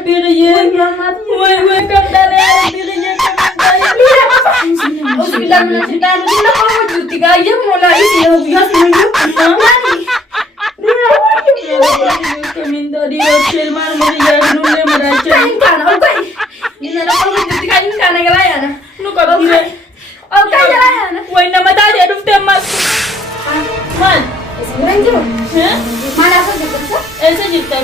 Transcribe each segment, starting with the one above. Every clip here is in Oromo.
ربي غير وين كمدان يا ربي غير أعوذ بالله من الشيطان الرجيم لا قوة إلا بالله ولا من داري suleyman مريا نولي مراجع كان أوكي إن لا قوة إلا بالله كان يلايانا نقول أوكي يلايانا وين ما تاري أدوف تماس مان Sebenarnya mana aku jemput sah? Elsa jemput.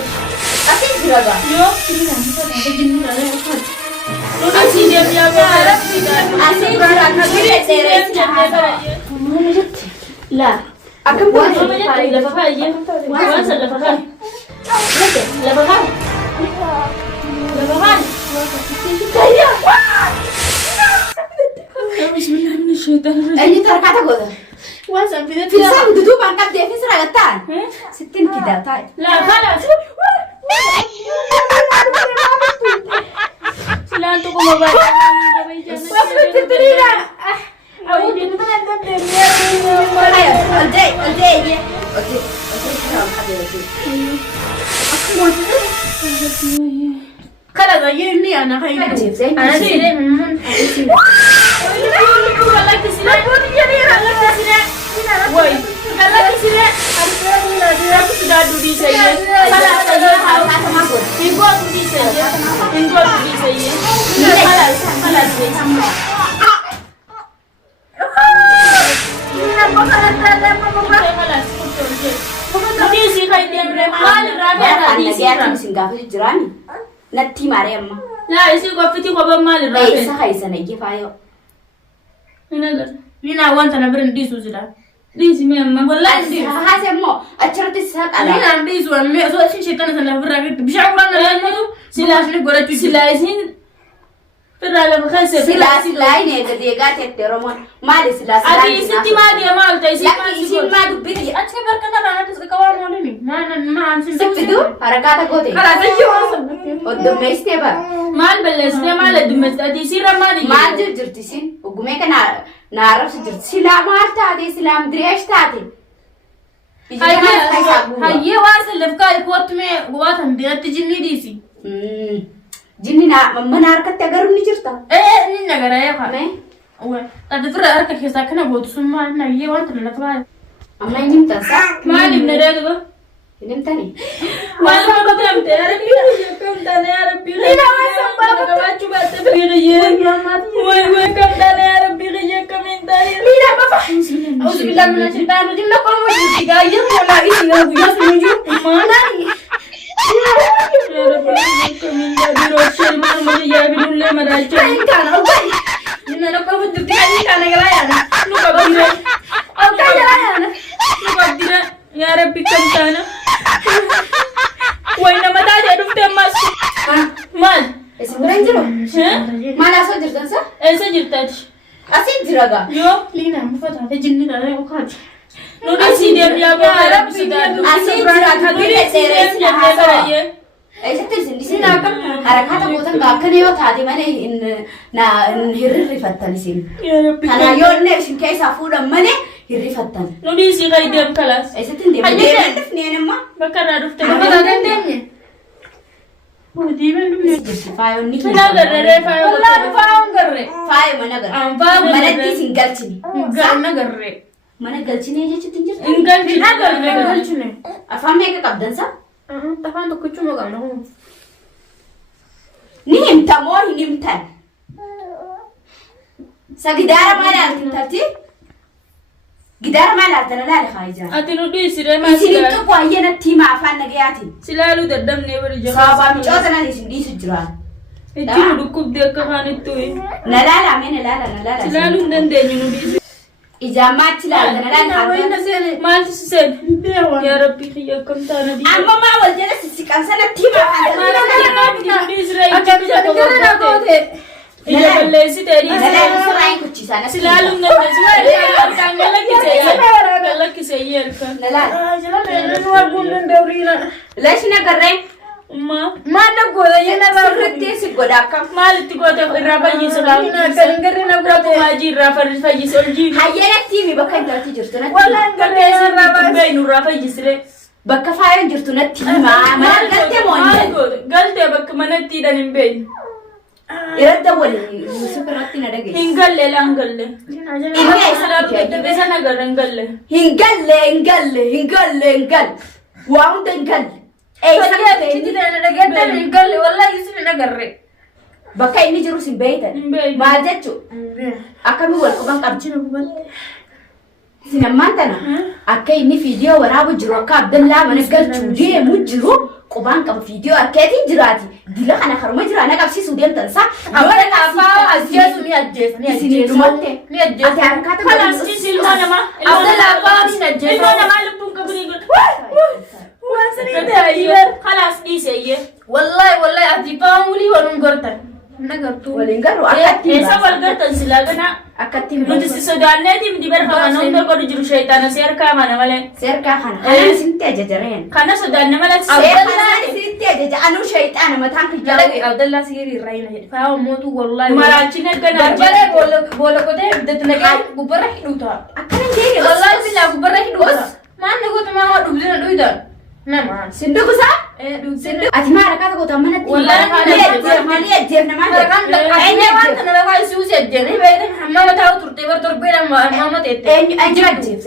Asih berapa? Yo, ini nanti kan ada jenuh ada apa? Lu sih dia berapa? Asih berapa? Lah, aku buat apa aja? Lepas aja. Masa lepas aja. Lepas aja. Lepas aja. Kayaknya. Bismillahirrahmanirrahim. Ini terkata gue. Wah, sampai dia Bisa duduk bangkap dia bisa ragatan. Sitin kita tay. Lah, mana? Silahan tu kau bawa. Wah, terterina. Aku di mana ada dia? Ayo, oke ya. Oke. Aku mau Kalau dah ini anak kayak gitu. Anak sini. Kalau lagi sini. Woi, kalau lagi sini. Aku sudah duduk saya. Salah saya tahu. Ibu aku di saya. Ibu aku di saya. Salah saya. Kenapa kalau tak apa? Mungkin sih kayak dia berapa Rabi dia singgah di jerami. Nanti Mariam. Nah, isi kau fiti kau bermal Rabi. Isa na gifayo. Nina wanta na berhenti sudah. Di sini memang wallahi hasil mo acerti sak ala. Nina di suan me so sih setan sana beragi. Bisa kurang ada tu. Silas ni gora tu silas ni. Terlalu berkhasir. Silas ini ada dia gat teromon. Mali silas. Adi siti madi amal tu isi. Laki isi madu biri. Aceh berkata rana tu sekawan mana ni? Mana sih? Sekitu harakata gote. Kalau saya Oddo meste ba. mal belas ne mal dumes adi siram madi. Mal jirtisin. Ugume kana naarab jirti. Silam arta adi silam dresh ta adi. Haye wasal lafka ikot में हुआ था दिया तिजनी दी सी जिन्नी ना मनार का त्यागर नहीं चिरता नहीं नगर है खा मैं ओए तब फिर अर का खिसा खना बहुत सुन ना ये वांत लफा अम्मा निम्ता सा मालिम ने रे दो निम्ता नहीं मालिम को तो हम तेरे भी कम तने यार भी ना संभव का बाचू बात भी ये वो कम तने यार भी ये कम इंतरी लीला बाबा उस बिल्ला में चिंता मुझे ना कौन मुझे का ये बोला इसी ना ये सुनियो माना suleyman مريا نولي مراجع كان اوكي إن لا قوة إلا بالله كان يلايانا نقول اوكي يلايانا نقول يا ربي كم كان وين ما تاجي أدوف تماس مال sebenarnya mana so jirtan sa ऐसे जिरता asin jiraga yo Linaa mufata te jinni da ne ukat nudi dia biya ba rabbi asin jiraga bile tere ya ऐसे तो जिंदगी ना कर हरकत बहुत गाकर नहीं होता थी मैंने इन ना हिर्री फत्तन सिन ya rabbi أنا يوم نيش كيس أفور أمني हिर्री फत्तन nudi si kay dem kalas ऐसे तो नहीं मैं देखने नहीं अम्मा bakar aduf te bakar aduf te nudi men nudi फायो नहीं ना कर रहे फायो कर रहे फायो मना कर फायो मना ती सिंगल चीनी गाना कर रहे मना गल चीनी है जो चिंजर इनका चिना कर रहे गल चुने अफाम में क्या कब्दन सा तफान तो कुछ मगा ना हो निम तमो ही निम तन सगिदार माला आलती थी गिदार माला आलता ना लाल खाईजा ati nudi sire ma इसी निम तो पाये ना थी माफान नगे आती silalu daddam ne bari jaba साबा मिचोता ना निश डी सुजरा eti dukub de ka khani toy नलाला मैं नलाला silalu ndende nudi إجامات تلا نلال ما تسد يا ربي خير كم تانا دي أما ما ولدنا سيكان سنة تيما إذا بلسي تري نلال سراي كتشي سنة silalu ndende silalu kanga lagi sayar kan نلال jalan luar bundun daurina ليش نقرأ ما نقول يا نبى رتي سيقودا كم ما لتقول رابع يسرا كرنا برضو ما جي رافع يسولجي هيا تيمي بكرة تيجي تنا ولا نقول رابع بينو رافع يسرا bakka faayaan jirtu natti mana galtee mo'anii galtee bakka manatti hidhan hin beekne. Irratti waliin suuqiratti na dhagaye. Hin galle laan galle. Isa nagarra hin galle. Hin galle. Waa hunda hin galle. Hin galle wallahi isin nagarre. Bakka inni jiru sin beeytan. Maal jechuudha? Akkamii wal quban qabchina hubatte. Sinammaan tana akka inni viidiyoo waraabu jiru akka Abdallaa mana galchuu deemu jiru qubaan qaba viidiyoo akkeetiin jiraati. Dila kana karuma jiraana qabsiisuu deemtan saa. Abdallaa kaafaa ajjeesu ni ajjeesa. Isin dhumatte. Ni ajjeesa. Ati harkaata Kalaas ilma namaa. Abdallaa kaafaa ni ajjeesa. Ilma namaa lubbuun qaburii godha. Waan sanii ta'ee. Kalaas dhiisee. Wallahi ati faamulii waluun gortan. Nagartuu. Waliin garuu akkatti. Eessa wal gartan silaa gana. Akkatti. Nuti si sodaanneeti miti barfama noonu godhu jiru shayitaana seerkaa mana malee. Seerkaa kana. Kana isintti ajajareen. Kana sodaanne malee. Seerkaa isintti ajaja anuu shayitaana mataan kijjaa. Abdallaa sigirii irraa hin jedhe. Faawa mootuu wallahi. Maraachine gana. Barbaree boola qotee biddatti naqee gubbarra hidhuuta. Akkana jeeqe. Wallahi bilaa gubbarra hidhuuta. Maan nagoota maa dhugdina dhuydan. Nama. Sindukusa? Sinduku. Ati maa rakkaata gootaa manatti. Wallahi maalii ajjeef namaa jedha. Eenyu wanta nama waa isuu si ajjeef. Ni beektan hamma mataa turtee bar torbee nama hamma teette. Eenyu ajjeef.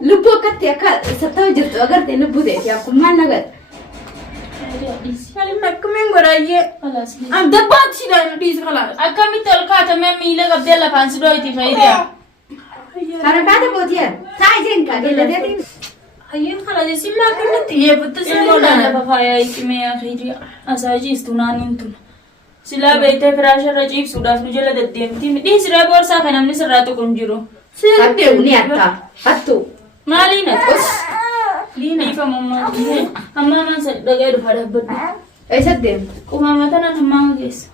Lubbuu akkatti akka sattaba jirtu agartee lubbuu ta'eef yaa kun maal nagar? Akkamiin godhaayee dabbaatti sidaan dhiise kalaas. Akkamitti ol kaatamee miila qabdee lafaan sidoo itti fayyadamu. Harakaata bootiyaa taa'ee jirin kaagelateetiin. Ayyeen kalaas simmaa akkamitti yeeffatte sirriidhaan lafa faayaa itti meeyaa keyriya asaajiistu naannin tun. Silaa beektee firaasharra ciibsuudhaaf nu jala deddeemti. Dhiisiree boorsaa kan namni sirraa tuqu hin jiru. Hattuu ni hattaa. Hattuu. Maaliin hatus? Liifa mammaa hammaa dhagee dhufaa dhaabbadhu. Eessa deemu? Qumaama tanaan hammaa geessa.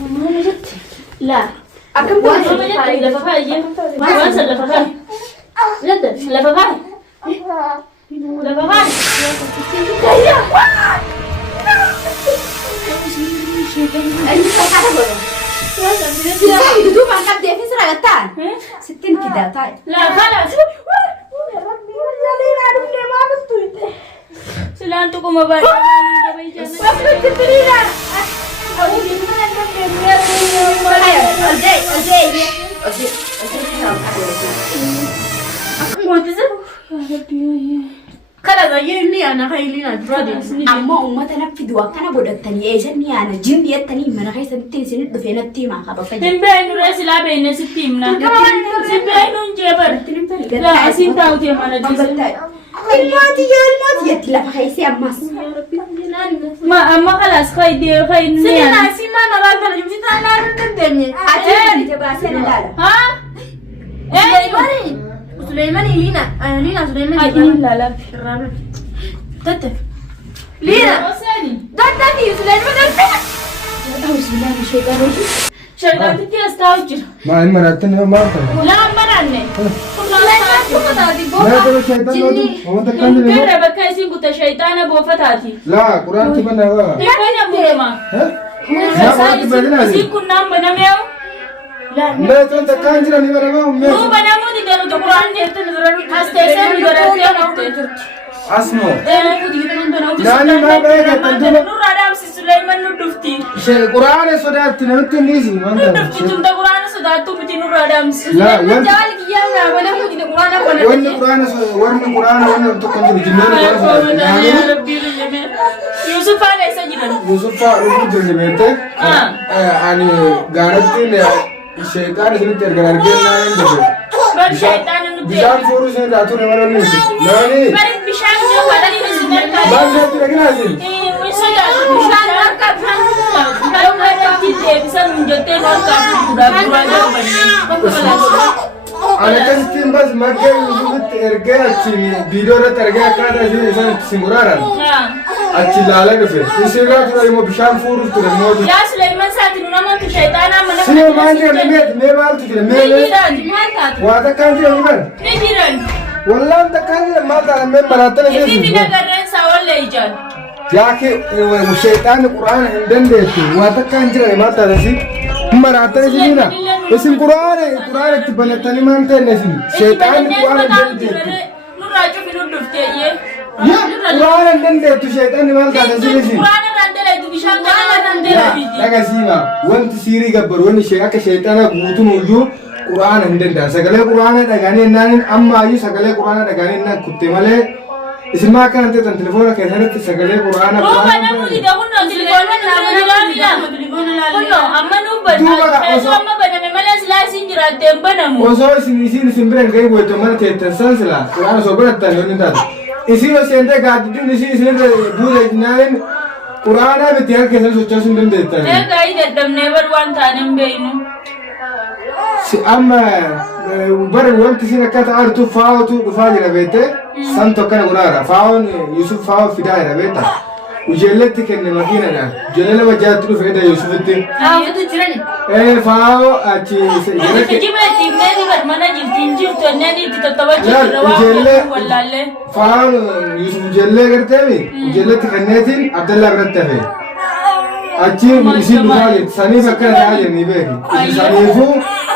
Hammaa jetti. Laa. Akkam waan jetti lafa faayee. Waan san lafa faayee. Jetti lafa faayee. Lafa faayee. Ini kakak boleh. Bisa itu mangkap dia sih seragam tan. Sitin kita tay. Lah mana sih? Silaan tu kumabay. Kalau saya ini anak Linaa brothers. Amma ummata naffi du'a kana godhattanii eessanni yaana jimbi jettanii mana keessatti isin dhufee natti himaa qaba fayyada. Simbeen dura silaa beenne sitti himna. Simbeen nun jeebar. Laa asiin taa'utee mana dhiise. Ilmooti jetti lafa keessi ammas. Amma kalaas fayyadee fayyadee. Sinaa simaa nalaa kana jimsi taanaa hin dandeenye. Ati ija baasee ni ilaala. Haa? Suleyman Linaa Suleyman Ayin lala. Tete. Linaa. Tete fi Suleyman tete. Bismillah shaytan rajim. Shaytan tete astau jira. Ma in maratte ne ma ta. La maranne. Suleyman kuma taati Ma to shaytan no tu. Wanta kan ne. Kare bakka isin kuta shaytana bofatati. La Quran ti bana wa. Kanya burema. Na wa ti bana isin kun nam bana meew. La to ta kan jira ni bara ma me. No bana mu ni Asteessan utuu quraanni asteessan godhattee Asmo. Naani maa beekatan tuma. Nurraa dhaamsi Suleyman nu dhufti. Quraana sodaatti namatti hin dhiisi. Nu dhufti tunda quraana sodaattu miti nurraa dhaamsi. Warri quraana wanni tokko jiru jinnaan quraana Yusuf haala isa jiran. Yusuf fa'aa jirri beekte. Ani gaaratti sheetaan isinitti ergan argeen naan dhufe. Bishaan fuudhuu isin taatu nama namni naani. Bishaan jawwaadhaan isin ergaa. Baasatti dhaginaasi. Bishaan harka bishaan deebisan jettee harka Ana akkasittiin bas maggee Yusufitti ergee achiin viidiyoo irratti ergee akkaataa isin isaan itti simuraaran. Achi ilaalee dhufe. Isin irraa ture immoo bishaan fuudhuuf ture mootu. Yaa Suleyman saati nu namoota shayitaanaa mana kana. Sinoo maal jedhame mee maaltu jira mee maal taatu? Waa takkaan jira himan. Ni jiran. Wallaan takkaan jira maal taatan mee maraattana keessi. Inni nagarreen saa wallee ijaan. Yaake shayitaanni quraana hin dandeessu waa takkaan jira maal taatan si maraattana isiniina. Isin quraana itti banattanii maal ta'e isin shayitaanni quraana hin dandeessu. Nurraa cufi nu dhufteeyyee. Quraana hin dandeettu shayitaanni maal taatan si isin. Quraana randeeleetu bishaan kana randeeleeti. Dhagasiima wanti siirii gabbaru wanni ishee akka shayitaana guutuun iyyuu quraana hin danda'an. Sagalee quraana dhagaanii ennaan amma iyyuu sagalee quraana dhagaanii ennaan kutte malee isin maa akka hanteetan telefoona keessatti sagalee quraana osoo isin biran gahii boytan mana teettan san sila quraana osoo godhattan yoon hin taatu. Isin seentee gaaddidduun isinirra buute jennaan quraanaa miti harka keessan sochoosuu hin dandeettan. Egaa dadhabnee bar waan taane hin beeknu. Amma bara wanti isin akka ta'artu faawatu dhufaa jira beekte san tokkana guraara faawoon Yusuf faawoo fidaa jira beekta. Ujeelletti kenne makiinadhaan ujeellee lama jaatti dhufe edda Yusufitti. Faawwatu jirani. Faawoo achi Jibeetti meeti bar mana jirtiin jirtu enneen itti tottobachuu jirra waan wallaallee. Faawoon Yusuf ujeellee garteemi ujeelletti kenneetiin Abdallaa biratti hafe. Achi isin dhufaa jirti saniif akkana ta'aa jiranii beeki. Saniifuu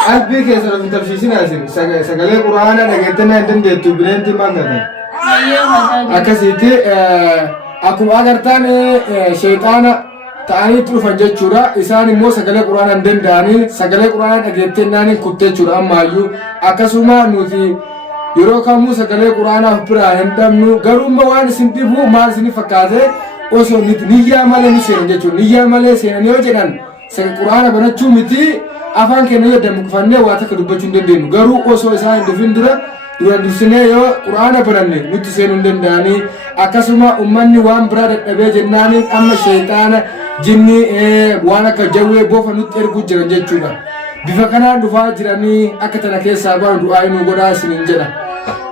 qalbii keessa of hin tabsiisinaa isin sagalee quraana dhageettannaa hin dandeettu bineentiin maal taatan. Akkasitti akkuma agartaan sheexaana ta'aniitti dhufan jechuudha. Isaan immoo sagalee quraana hin danda'anii sagalee quraana dhageettannaan kutte jechuudha ammaayyuu. Akkasuma nuti yeroo kamuu sagalee quraanaa of biraa hin dhabnu garuu waan isin dhibu maal isin fakkaate osoo miti niyyaa malee ni seenan jechuudha. Niyyaa malee seenan yoo jedhan quraana banachuu miti afaan keenya yoo dammaqfannee waa takka dubbachuu hin dandeenyu. Garuu osoo isaan hin dhufin dura dursinee yoo quraana bananne nutti seenuu hin danda'anii. Akkasuma uummanni waan biraa dadhabee jennaaniin amma sheexaana jinni waan akka jawwee bofa nutti erguu jiran jechuudha. Bifa kanaan dhufaa jiranii akka tana keessaa baanu du'aa nu godhaa isiniin jedha.